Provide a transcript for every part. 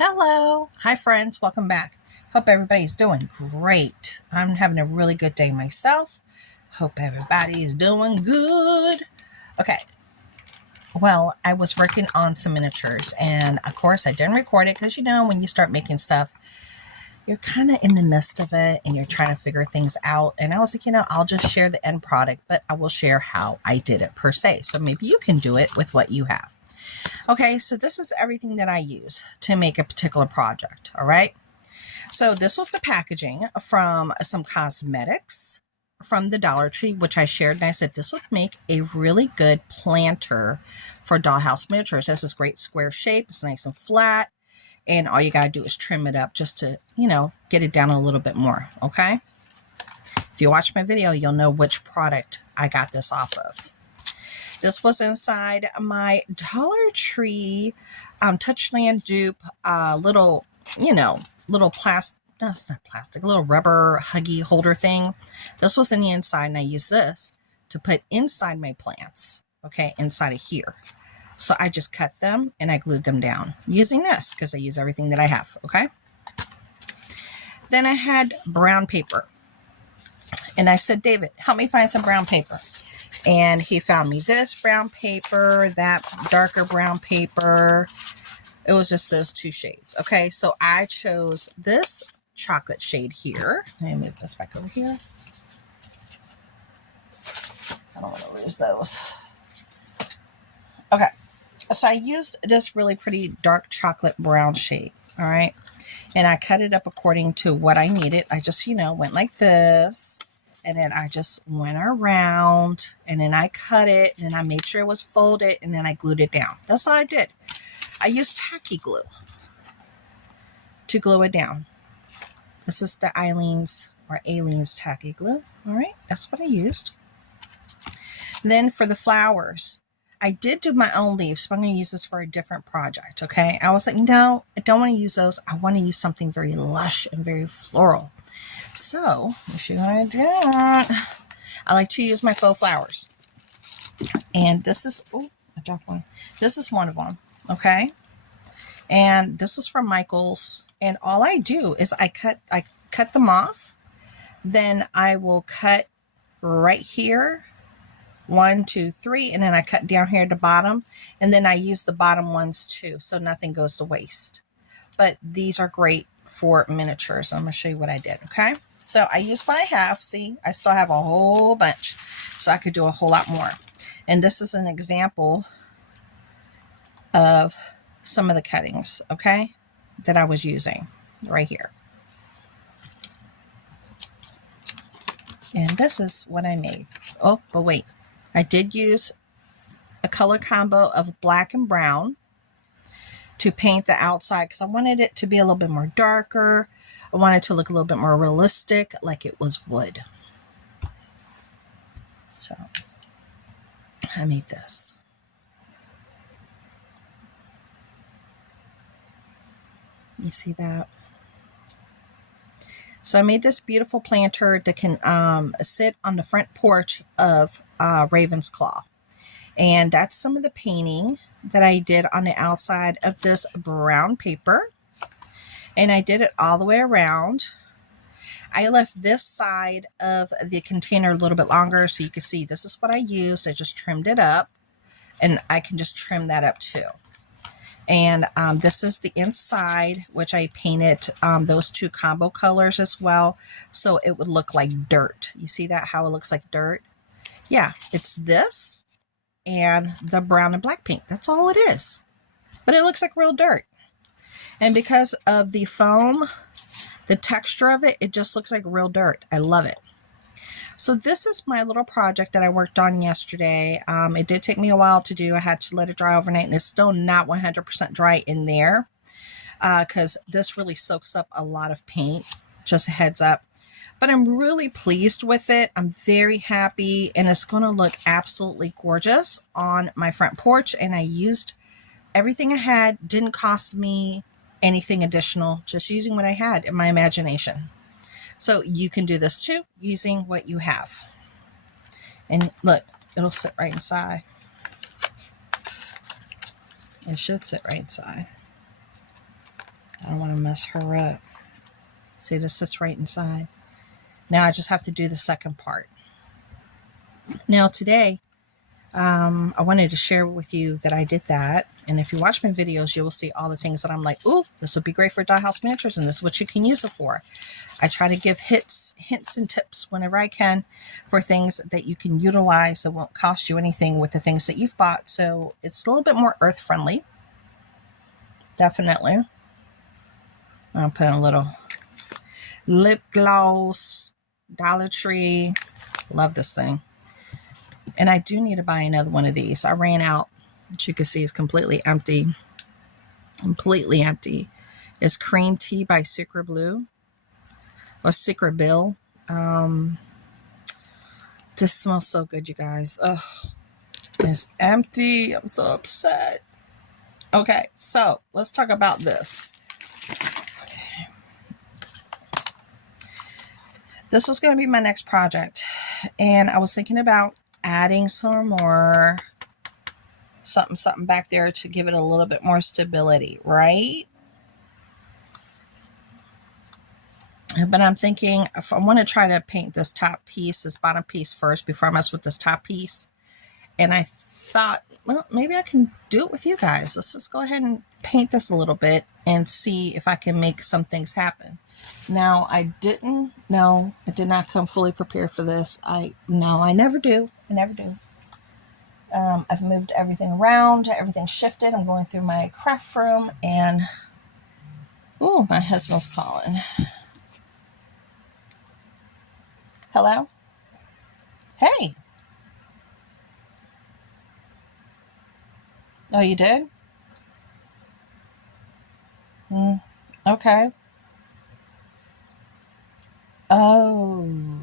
Hello. Hi, friends. Welcome back. Hope everybody's doing great. I'm having a really good day myself. Hope everybody is doing good. Okay. Well, I was working on some miniatures, and of course, I didn't record it because when you start making stuff, you're kind of in the midst of it and you're trying to figure things out. And I was like, I'll just share the end product, but I will share how I did it per se. So maybe you can do it with what you have. Okay, so this is everything that I use to make a particular project, all right? So this was the packaging from some cosmetics from the Dollar Tree, which I shared, and I said this would make a really good planter for Dollhouse miniatures. It has this great square shape, it's nice and flat, and all you gotta do is trim it up just to, get it down a little bit more, okay? If you watch my video, you'll know which product I got this off of. This was inside my Dollar Tree Touchland dupe little plastic, no, it's not plastic, little rubber huggy holder thing. This was in the inside, and I used this to put inside my plants, okay, inside of here. So I just cut them and I glued them down using this because I use everything that I have, okay? Then I had brown paper. And I said, David, help me find some brown paper. And he found me this brown paper, that darker brown paper. It was just those two shades. Okay, so I chose this chocolate shade here. Let me move this back over here. I don't want to lose those. Okay, so I used this really pretty dark chocolate brown shade. All right, and I cut it up according to what I needed. I just, went like this. And then I just went around and then I cut it and then I made sure it was folded and then I glued it down. That's all I did. I used tacky glue to glue it down. This is the Aleene's tacky glue. All right, that's what I used. Then for the flowers, I did do my own leaves, but I'm going to use this for a different project, okay? I was like, no, I don't want to use those. I want to use something very lush and very floral. So, let me show you what I did. I like to use my faux flowers. And this is, oh, I dropped one. This is one of them, okay? And this is from Michael's. And all I do is I cut them off. Then I will cut right here. 1, 2, 3. And then I cut down here at the bottom. And then I use the bottom ones too, so nothing goes to waste. But these are great for miniatures. I'm going to show you what I did, okay? So I used what I have. See, I still have a whole bunch, so I could do a whole lot more. And this is an example of some of the cuttings, okay, that I was using right here. And this is what I made. Oh, but wait. I did use a color combo of black and brown to paint the outside because I wanted it to be a little bit more darker. I wanted it to look a little bit more realistic, like it was wood. So I made this. You see that? So I made this beautiful planter that can sit on the front porch of Raven's Claw. And that's some of the painting that I did on the outside of this brown paper. And I did it all the way around. I left this side of the container a little bit longer so you can see this is what I used. I just trimmed it up, and I can just trim that up too. And this is the inside, which I painted those two combo colors as well, so it would look like dirt. You see that, how it looks like dirt? Yeah, it's this and the brown and black paint. That's all it is. But it looks like real dirt. And because of the foam, the texture of it, it just looks like real dirt. I love it. So this is my little project that I worked on yesterday. It did take me a while to do. I had to let it dry overnight, and it's still not 100% dry in there because this really soaks up a lot of paint. Just a heads up. But I'm really pleased with it. I'm very happy, and it's going to look absolutely gorgeous on my front porch. And I used everything I had. Didn't cost me anything additional, just using what I had in my imagination. So you can do this too, using what you have. And look, it'll sit right inside. It should sit right inside. I don't want to mess her up. See, this sits right inside. Now I just have to do the second part. Now today, I wanted to share with you that I did that. And if you watch my videos, you will see all the things that I'm like, ooh, this would be great for Dollhouse miniatures, and this is what you can use it for. I try to give hints and tips whenever I can for things that you can utilize that won't cost you anything with the things that you've bought. So it's a little bit more earth friendly. Definitely. I'll put in a little lip gloss, Dollar Tree. Love this thing. And I do need to buy another one of these. I ran out. As you can see, it's completely empty. Completely empty. It's Cream Tea by Secret Blue. Or Secret Bill. This smells so good, you guys. Ugh. It's empty. I'm so upset. Okay, so let's talk about this. Okay. This was going to be my next project. And I was thinking about adding some more something back there to give it a little bit more stability, right? But I'm thinking if I want to try to paint this top piece, this bottom piece first before I mess with this top piece. And I thought, well, maybe I can do it with you guys. Let's just go ahead and paint this a little bit and see if I can make some things happen. Now, I did not come fully prepared for this. I never do. I never do. I've moved everything around. Everything's shifted. I'm going through my craft room and, ooh, my husband's calling. Hello? Hey. Oh, you did? Okay. Oh.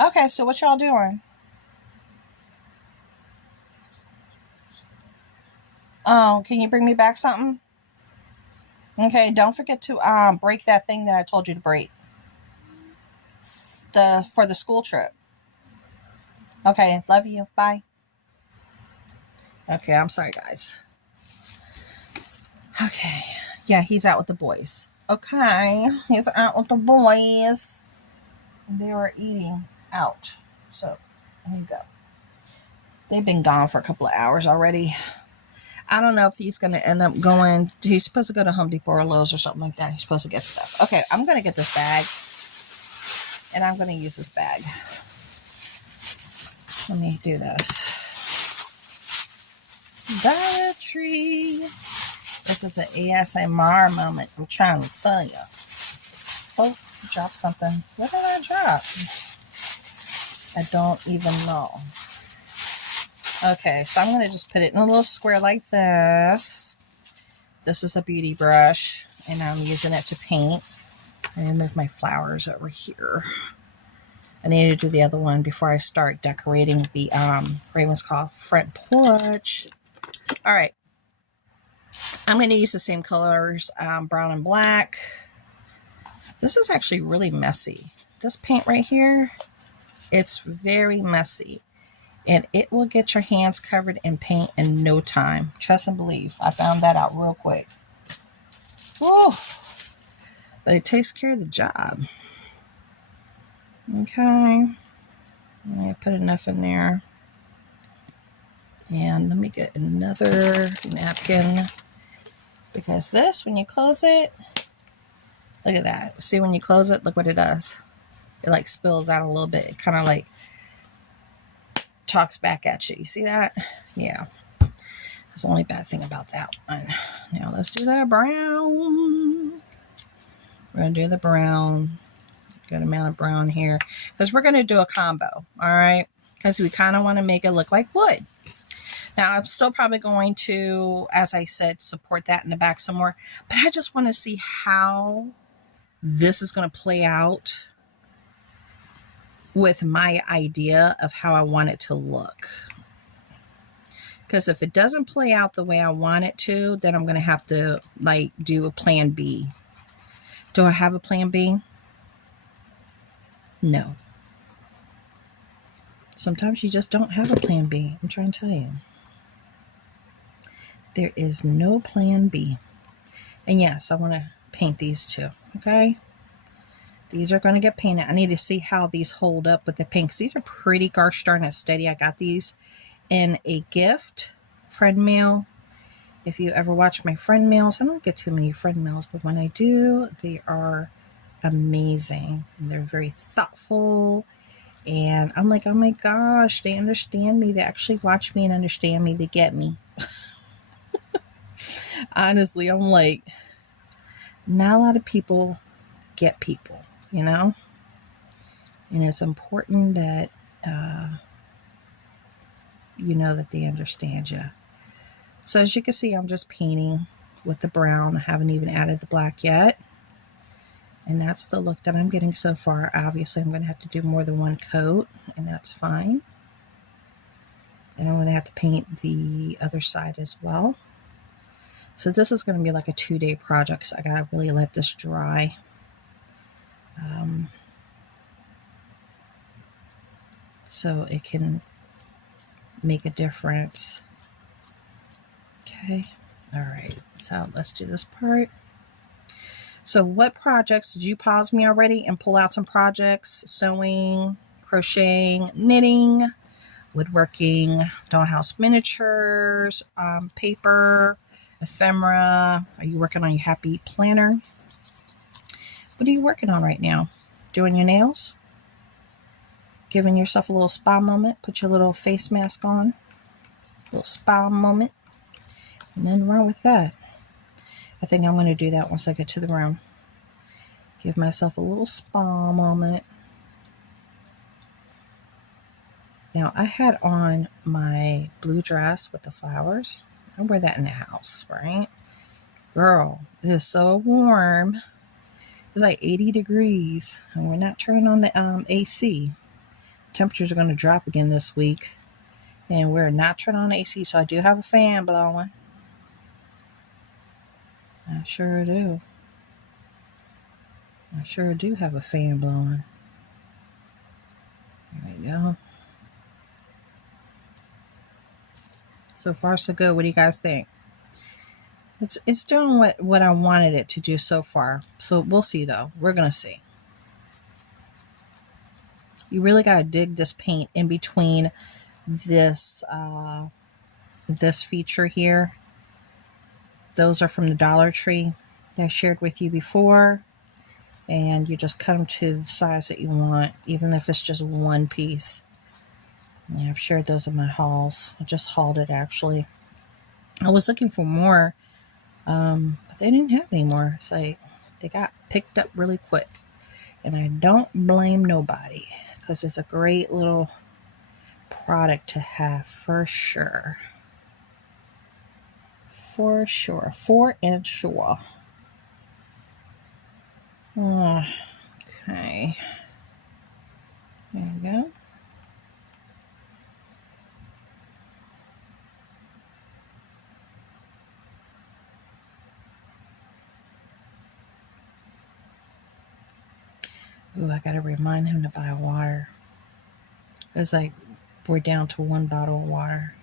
Okay, so what y'all doing? Oh, can you bring me back something? Okay, don't forget to break that thing that I told you to break. For the school trip. Okay, love you. Bye. Okay, I'm sorry, guys. Okay. Yeah, he's out with the boys. Okay, he's out with the boys. They were eating out. So, there you go. They've been gone for a couple of hours already. I don't know if he's going to end up going. He's supposed to go to Home Depot or Lowe's or something like that. He's supposed to get stuff. Okay, I'm going to get this bag. And I'm going to use this bag. Let me do this. Dollar Tree. This is an ASMR moment. I'm trying to tell you. Oh, dropped something. What did I drop? I don't even know. Okay, so I'm going to just put it in a little square like this. This is a beauty brush, and I'm using it to paint. I'm going to move my flowers over here. I need to do the other one before I start decorating the Raven's Call front porch. All right. I'm going to use the same colors, brown and black. This is actually really messy. This paint right here, it's very messy. And it will get your hands covered in paint in no time. Trust and believe. I found that out real quick. Woo! But it takes care of the job. Okay. I put enough in there. And let me get another napkin. Because this, when you close it, look at that. See, when you close it, look what it does. It like spills out a little bit. It kind of like talks back at you. You see that? Yeah. That's the only bad thing about that one. Now let's do the brown. We're going to do the brown. Good amount of brown here. Because we're going to do a combo. All right? Because we kind of want to make it look like wood. Now, I'm still probably going to, as I said, support that in the back some more. But I just want to see how this is going to play out with my idea of how I want it to look. Because if it doesn't play out the way I want it to, then I'm going to have to, like, do a plan B. Do I have a plan B? No. Sometimes you just don't have a plan B. I'm trying to tell you. There is no plan B. And yes, I want to paint these too, okay? These are going to get painted. I need to see how these hold up with the pinks. These are pretty gosh darn it steady. I got these in a gift, friend mail. If you ever watch my friend mails, I don't get too many friend mails, but when I do, they are amazing. And they're very thoughtful. And I'm like, oh my gosh, they understand me. They actually watch me and understand me. They get me. Honestly, I'm like, not a lot of people get people, you know? And it's important that you know that they understand you. So as you can see, I'm just painting with the brown. I haven't even added the black yet. And that's the look that I'm getting so far. Obviously, I'm going to have to do more than one coat, and that's fine. And I'm going to have to paint the other side as well. So this is going to be like a 2-day project, so I got to really let this dry. So it can make a difference. Okay. All right. So let's do this part. So what projects did you pause me already and pull out some projects? Sewing, crocheting, knitting, woodworking, dollhouse miniatures, paper, ephemera. Are you working on your happy planner? What are you working on right now? Doing your nails? Giving yourself a little spa moment? Put your little face mask on. A little spa moment. And then run with that. I think I'm going to do that once I get to the room. Give myself a little spa moment. Now, I had on my blue dress with the flowers. I wear that in the house, right? Girl, it is so warm. It's like 80 degrees, and we're not turning on the AC. Temperatures are going to drop again this week, and we're not turning on the AC, so I do have a fan blowing. I sure do. I sure do have a fan blowing. There we go. So far, so good. What do you guys think? It's doing what I wanted it to do so far. So we'll see, though. We're going to see. You really got to dig this paint in between this this feature here. Those are from the Dollar Tree that I shared with you before. And you just cut them to the size that you want, even if it's just one piece. Yeah, I've shared those in my hauls. I just hauled it, actually. I was looking for more, but they didn't have any more. So they got picked up really quick. And I don't blame nobody, because it's a great little product to have for sure. For sure. For and sure. Okay. There you go. Ooh, I gotta remind him to buy water. It's like we're down to 1 bottle of water.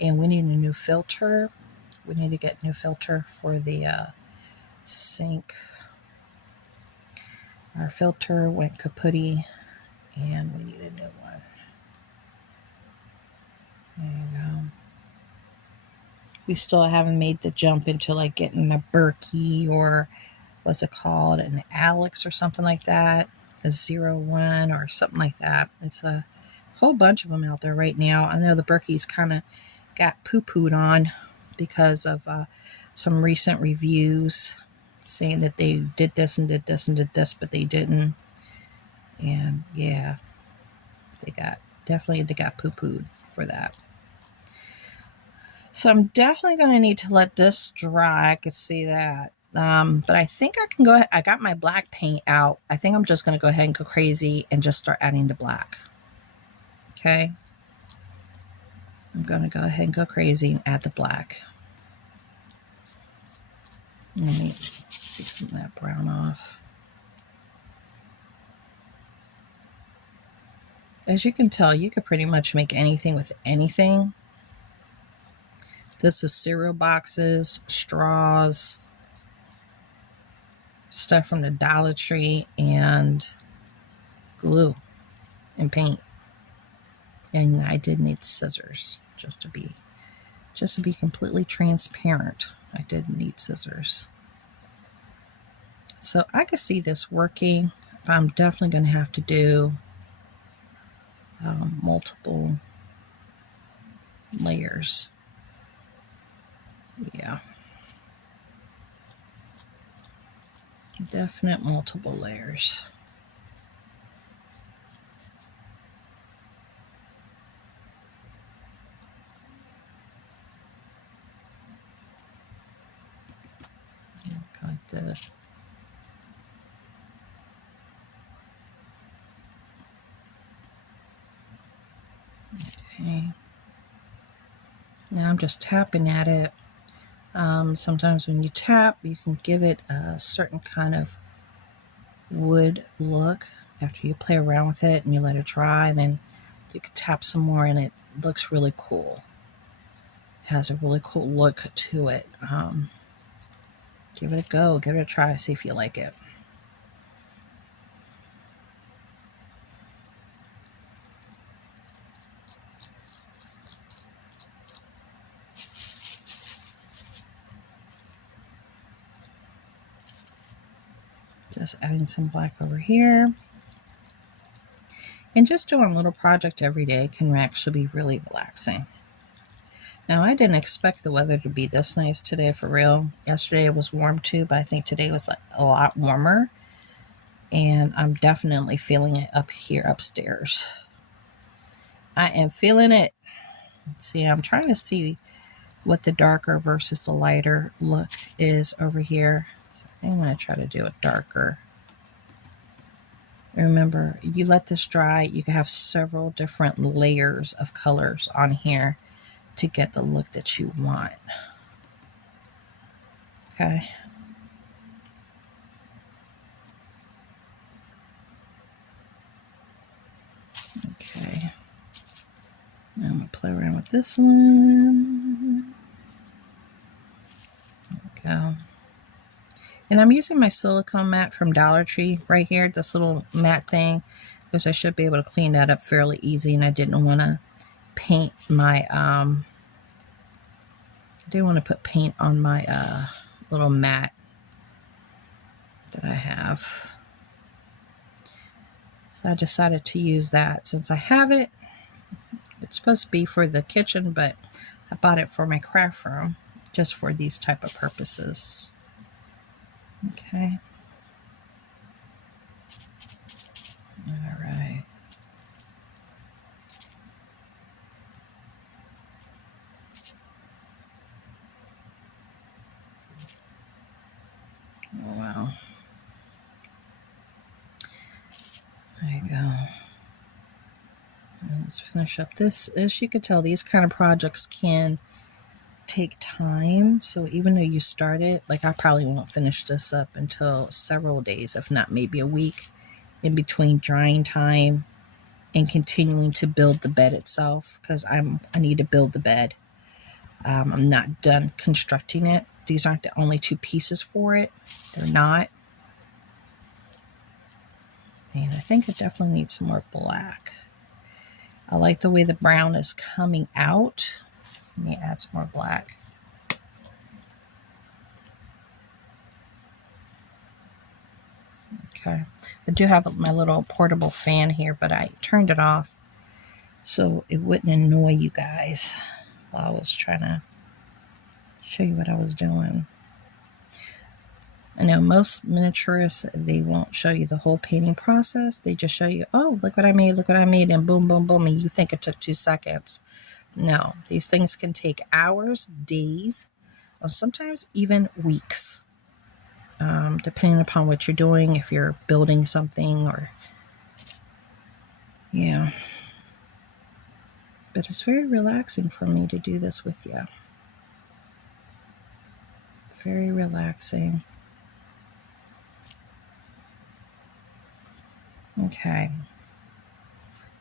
And we need a new filter. We need to get a new filter for the sink. Our filter went kaputty, and we need a new one. There you go. We still haven't made the jump into like getting a Berkey, or what's it called, an Alex or something like that, a 01 or something like that. It's a whole bunch of them out there right now. I know the Berkey's kind of got poo-pooed on because of some recent reviews saying that they did this and did this and did this, but they didn't. And yeah, they got poo-pooed for that. So I'm definitely going to need to let this dry. I could see that. But I think I can go ahead. I got my black paint out. I think I'm just going to go ahead and go crazy and just start adding the black. Okay. I'm going to go ahead and go crazy and add the black. Let me take some of that brown off. As you can tell, you could pretty much make anything with anything. This is cereal boxes, straws, stuff from the Dollar Tree, and glue and paint. And I did need scissors, just to be completely transparent. I did need scissors. So I could see this working, but I'm definitely going to have to do multiple layers. Yeah. Definite multiple layers. Like this. Okay. Now I'm just tapping at it. Sometimes when you tap, you can give it a certain kind of wood look after you play around with it and you let it dry, and then you can tap some more and it looks really cool. It has a really cool look to it. Give it a go, give it a try, see if you like it. Just adding some black over here. And just doing a little project every day can actually be really relaxing. Now, I didn't expect the weather to be this nice today, for real. Yesterday it was warm too, but I think today was like a lot warmer. And I'm definitely feeling it up here upstairs. I am feeling it. See, I'm trying to see what the darker versus the lighter look is over here. So I think I'm going to try to do it darker. Remember, you let this dry, you can have several different layers of colors on here to get the look that you want. Okay. Okay. Now I'm going to play around with this one. There we go. And I'm using my silicone mat from Dollar Tree right here, this little mat thing, because I should be able to clean that up fairly easy, and I didn't want to paint my, I didn't want to put paint on my little mat that I have. So I decided to use that since I have it. It's supposed to be for the kitchen, but I bought it for my craft room, just for these type of purposes. Okay. All right. Oh, wow. There you go. Let's finish up this. As you can tell, these kind of projects can take time. So even though you start it, like I probably won't finish this up until several days, if not maybe a week, in between drying time and continuing to build the bed itself, because I need to build the bed. I'm not done constructing it. These aren't the only two pieces for it. They're not. And I think it definitely needs some more black. I like the way the brown is coming out. Let me add some more black. Okay. I do have my little portable fan here, but I turned it off so it wouldn't annoy you guys while I was trying to show you what I was doing. I know most miniaturists, they won't show you the whole painting process. They just show you, oh, look what I made, and boom, boom, boom, and you think it took 2 seconds. No, these things can take hours, days, or sometimes even weeks, depending upon what you're doing, if you're building something or, yeah. But it's very relaxing for me to do this with you. Very relaxing. Okay.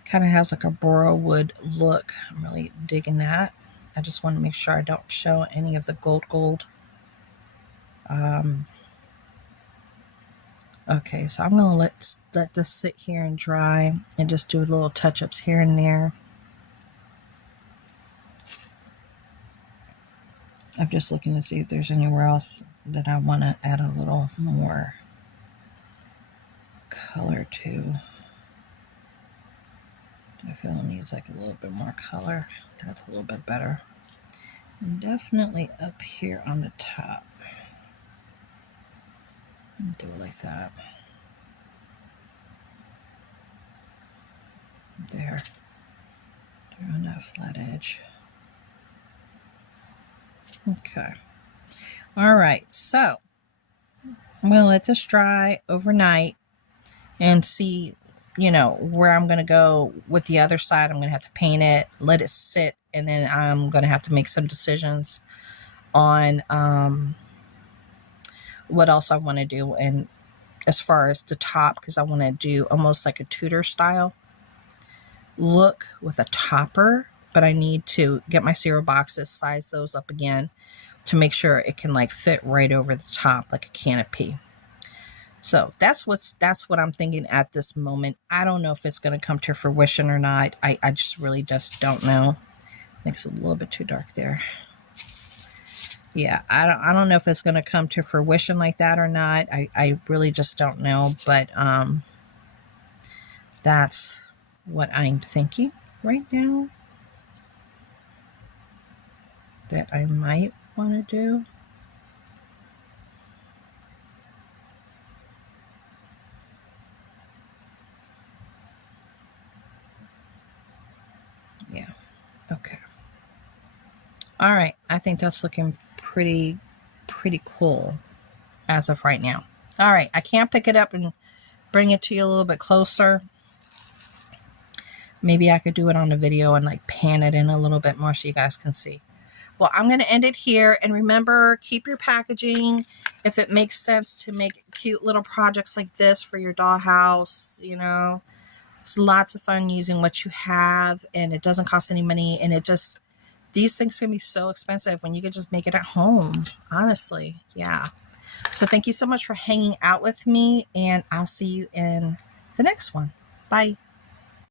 Kind of has like a burrow wood look. I'm really digging that. I just want to make sure I don't show any of the gold. Okay, so I'm going to let this sit here and dry and just do little touch-ups here and there. I'm just looking to see if there's anywhere else that I want to add a little more color to. I feel it needs like a little bit more color. That's a little bit better. And definitely up here on the top. Do it like that. There. On that flat edge. Okay. All right. So I'm going to let this dry overnight and see, you know, where I'm going to go with the other side. I'm going to have to paint it, let it sit, and then I'm going to have to make some decisions on what else I want to do. And as far as the top, because I want to do almost like a Tudor style look with a topper, but I need to get my cereal boxes, size those up again to make sure it can like fit right over the top like a canopy. So that's what I'm thinking at this moment. I don't know if it's going to come to fruition or not. I just really just don't know. I think it's a little bit too dark there. Yeah, I don't know if it's going to come to fruition like that or not. I really just don't know, but that's what I'm thinking right now that I might want to do. Yeah. Okay. All right. I think that's looking pretty cool as of right now. All right. I can't pick it up and bring it to you a little bit closer. Maybe I could do it on the video and like pan it in a little bit more so you guys can see. Well, I'm going to end it here. And remember, keep your packaging. If it makes sense to make cute little projects like this for your dollhouse, you know, it's lots of fun using what you have, and it doesn't cost any money. And it just, these things can be so expensive when you can just make it at home, honestly. Yeah. So thank you so much for hanging out with me, and I'll see you in the next one. Bye.